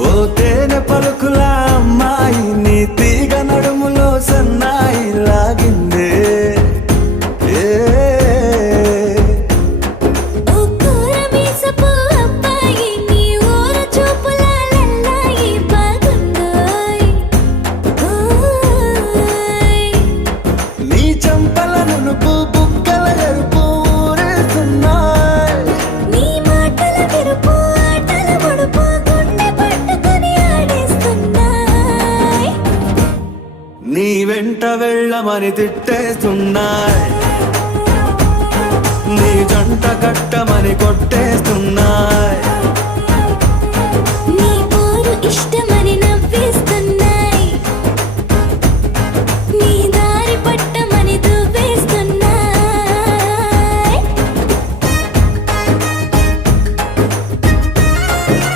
ఓ తేనె పలుకుల అమ్మాయి నీ తీగ నడుములో సన్నాయి లాగిందే ఏ ఓ కూరమీసపు అబ్బాయి నీ ఊర చూపుల లల్లాయి బాగుందోయ్ ఓయ్ నీ చంపల నునుపు బుగ్గల ఎరుపు ఊరేస్తున్నాయి నీ మాటల విరుపు ఆటల ముడుపు గుండె పట్టుకొని ఆడేస్తున్నాయ్ నీ వెంట వెళ్ళమని తిట్టేస్తున్నాయి నీ జంట కట్టమని కొట్టే